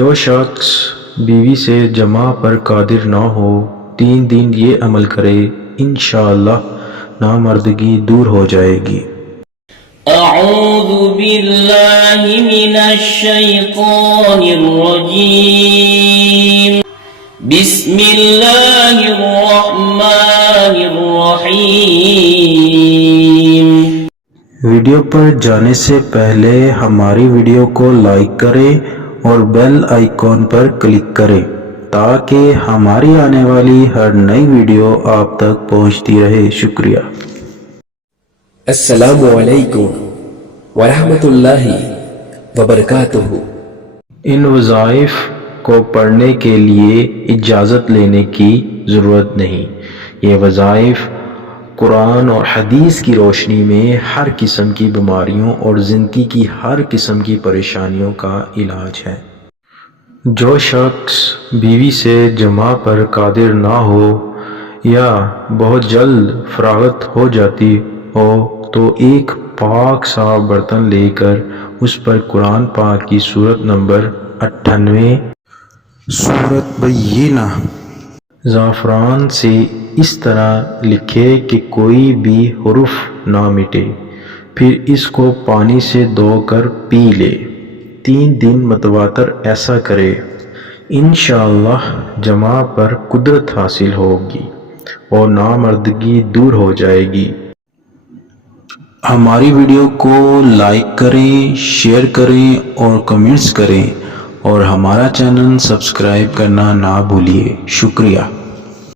جو شخص بیوی سے جمع پر قادر نہ ہو 3 دن یہ عمل کرے انشاءاللہ نامردگی دور ہو جائے گی۔ اعوذ باللہ من الشیطان الرجیم، بسم اللہ الرحمن الرحیم۔ ویڈیو پر جانے سے پہلے ہماری ویڈیو کو لائک کریں اور بیل آئیکن پر کلک کریں تاکہ ہماری آنے والی ہر نئی ویڈیو آپ تک پہنچتی رہے۔ شکریہ۔ السلام علیکم ورحمۃ اللہ وبرکاتہ۔ ان وظائف کو پڑھنے کے لیے اجازت لینے کی ضرورت نہیں۔ یہ وظائف قرآن اور حدیث کی روشنی میں ہر قسم کی بیماریوں اور زندگی کی ہر قسم کی پریشانیوں کا علاج ہے۔ جو شخص بیوی سے جمع پر قادر نہ ہو یا بہت جلد فراغت ہو جاتی ہو تو ایک پاک صاف برتن لے کر اس پر قرآن پاک کی سورت نمبر 98 سورۃ بینہ زعفران سے اس طرح لکھے کہ کوئی بھی حرف نہ مٹے، پھر اس کو پانی سے دھو کر پی لے۔ 3 دن متواتر ایسا کرے، انشاءاللہ جمع پر قدرت حاصل ہوگی اور نامردگی دور ہو جائے گی۔ ہماری ویڈیو کو لائک کریں، شیئر کریں اور کمنٹس کریں اور ہمارا چینل سبسکرائب کرنا نہ بھولیے۔ شکریہ۔